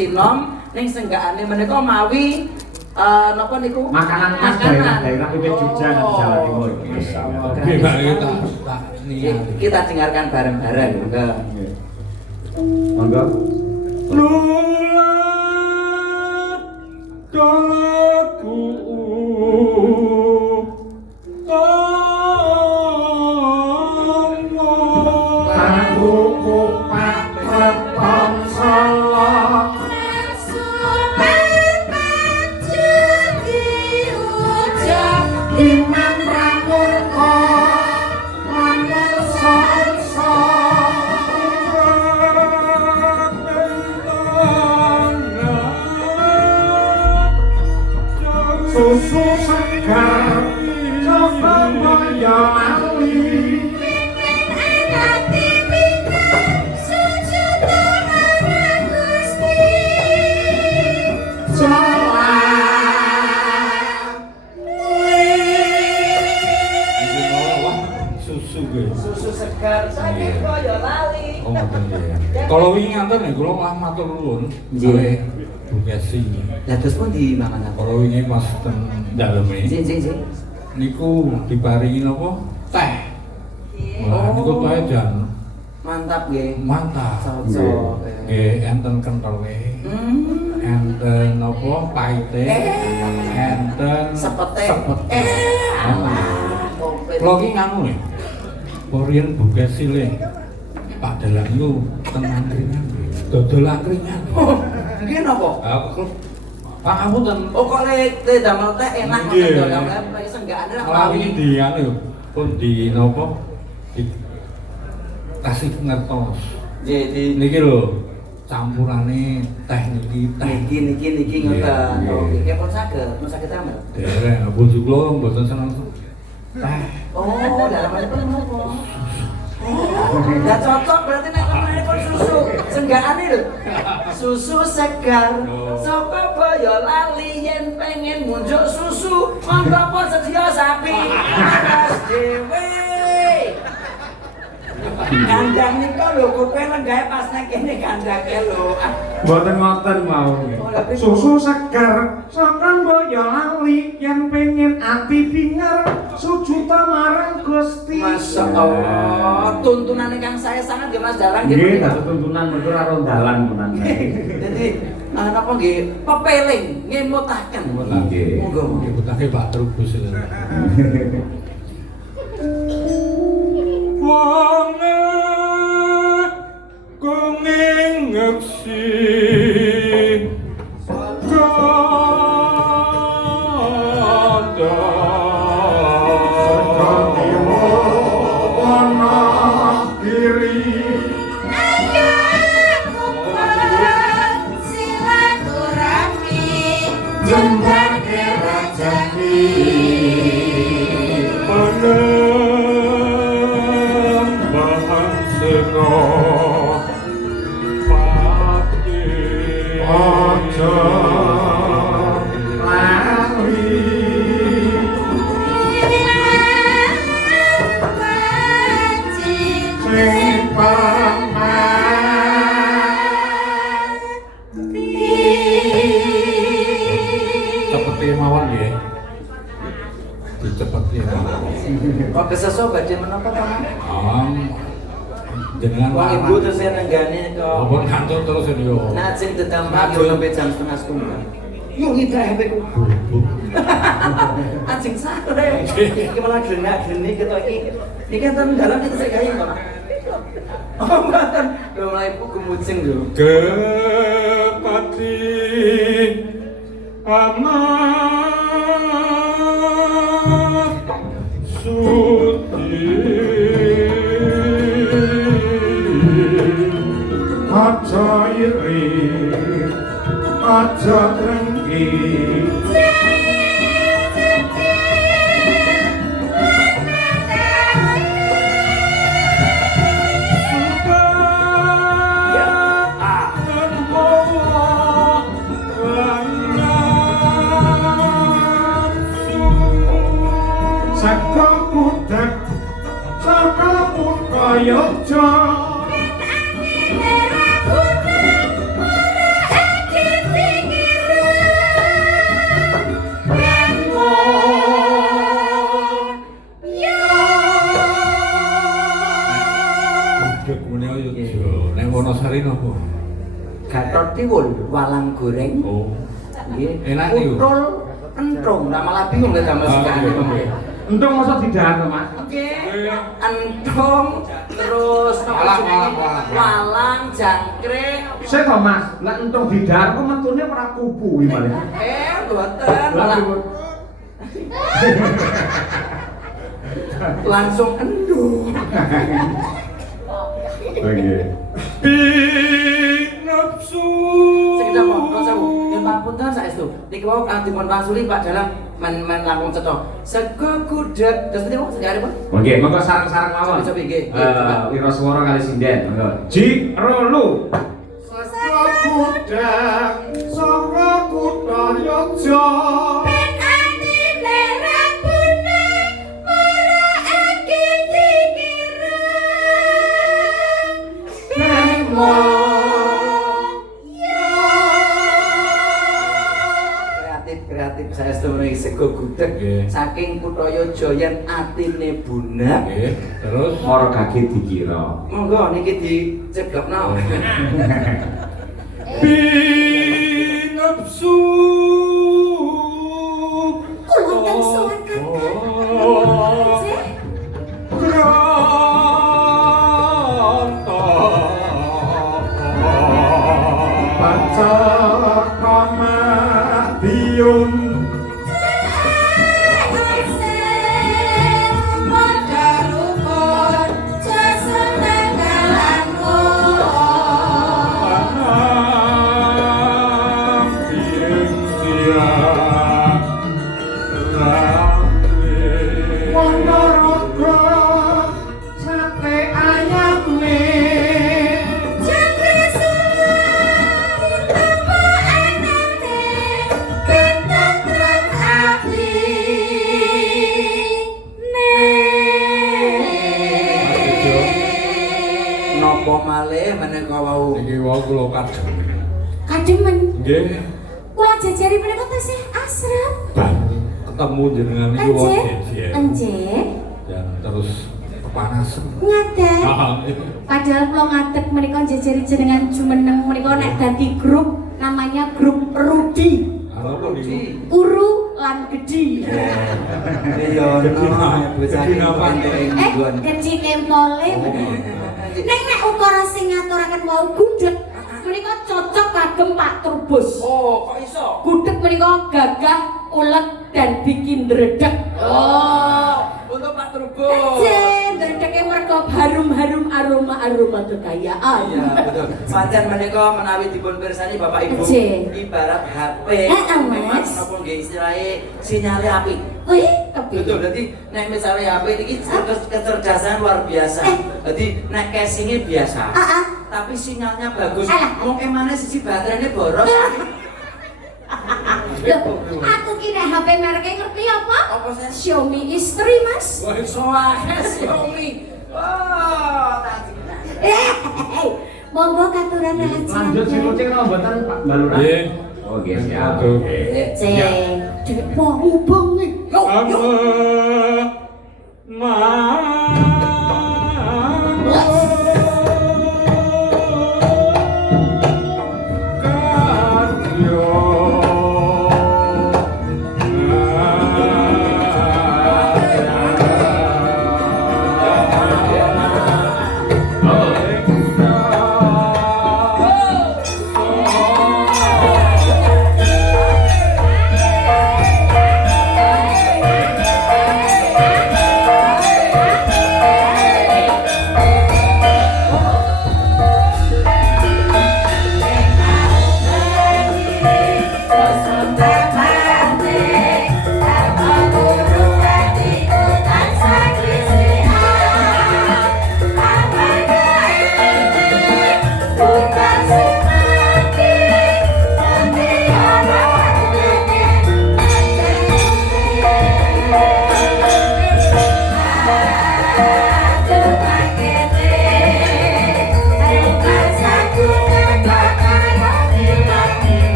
sinom ning senggakane menika mawi napa niku makanan khas daerah Pipit Jogja di Jawa Timur. Oke, Mbak kita dengarkan bareng-bareng. Monggo. Lula kalaku Aku kupat repon salah Imam Ramurko Ramur Sonso Susu segar Coba Maya Ali Susu segar saking kaya lali. Oh, ngoten nggih. Kalau wingi nganten nek kula malah matur nuwun. Nggih. Bu Kesi. Lah terus pun di mangan apa? Kalau wingi pas ten daleme. Sing. Niku diparingi napa? Teh. Wah, niku teh jan Mantap nggih. mantap. Cocok. Nggih, enten kentele. Enten napa? Paite. Enten Sepete. Kula ki nganu nggih. Korean Bu Kesi le. Pak Dalang niku ten angkringan. Dodol angkringan. Nggih napa? Pak ngapunten. Oh kok le damel teh enak Nggih. ngoten to, ya senggakane Lawi di anu pun di napa? Di kasih ngertos. Nggih di Niki lho campurane teh niki teh. niki ngoten. Oh, nggih pun saged damel. Dereng bojo kula mboten seneng teh. Oh, dalamane pun napa? Lah cocok berarti nek temen kon susu senggakane lho. Susu segar. Sapa Boyolali yen pengen munjuk susu, monggo pun sedia sapi. Mas dhewe. Kandang nika lho kowe lenggahe pas nek kene kandangke lho. Mboten ngoten mau. Susu segar saka Boyolali yen pengen ati bingar sujuta marang Gusti. Masya Allah, tuntunan yang saya sangat ya Mas Dalang Nggih, dadi tuntunan mergo karo dalan punan. Jadi napa nggih pepeling ngemutaken. Nggih. Monggo. Dibutake Pak Trubus. Wange kuning ngeksi Kok keseso badhe menapa to? Jenengan Wong ibu terus nenggane kok. apa ngantuk terus ini yo. Nah sing dedampak yo nembe jam 11.30. Yo ngidra HP ku. Anjing sare. Iki malah grenak-grenik ketok iki. Iki kan dalan iki sik gawe kok. Oh mboten. Lho mulai gemucing lho. Kepati amat suci Aja iri, aja drengki. Saka budak, saka Yogja. apa? Gatot tiwul, walang goreng. Oh. Nggih. Enak niku. Utul entrung, nah malah bingung lek damel sekarang. Entung masa didahar to, Mas? Nggih. Entrung terus walang jangkrik. Sik to, Mas. Lek entung didahar kok metune ora kupu iki malah. Mboten. Malah langsung endung. Oke. Binapsu. Sekedar kok, non sewu. Yen pangapunten saestu. Niki wau kang dipun wangsuli Pak Dalang men langkung cetha. Sego gudeg. Terus niku sejarah pun. Oke, monggo sareng-sareng mawon. Coba nggih. Wiraswara kali sinden, monggo. Ji rolu. Sego gudeg saka kutha Yogya. Kreatif saya sebenarnya sego gudeg saking kutha Yogya yen atine bunak. Nggih. Terus Ora kaget dikira. Monggo niki diceblokno. binapsu. Kula teng sowan Baca kamadiun Napa malih menika wau. Niki wau kula kadang. Kademen. Nggih. Kula jajari menika tasih asrep. Bang, ketemu jenengan niku wau jejer. Enjeh. Dan terus kepanasan. Ngadeg. Ah, Padahal kula ngadeg menika jajari jenengan jumeneng menika nek dadi grup namanya grup Rudi. apa niku? Uru lan Gedi. Iya, Gedi kempole. Nek ukara sing ngaturaken wau gudeg menika cocok kagem Pak Turbus. Oh, kok iso? Gudeg menika gagah, ulet dan bikin dredeg. Untuk Pak Turbus. Dredege mergo harum-harum aroma-aroma kekayaan. Iya, betul. Pancen menika menawi dipun pirsani Bapak Ibu, ibarat HP. Memang napa nggih istilahé sinyale apik. Wih, kepiye? Betul, jadi nek misalnya HP ini kecerdasan luar biasa. Jadi nek casingnya biasa, tapi sinyalnya bagus. Mungkin mana sisi baterainya boros. Loh, aku kira HP mereknya ngerti apa? Apa sih? Xiaomi istri, Mas. Wah, soalnya Xiaomi. Wah, Monggo katuran rahasia. Lanjut si kucing no mboten Pak Baluran. Nggih. Oke, siap. Cek. Dek mau banget. Ama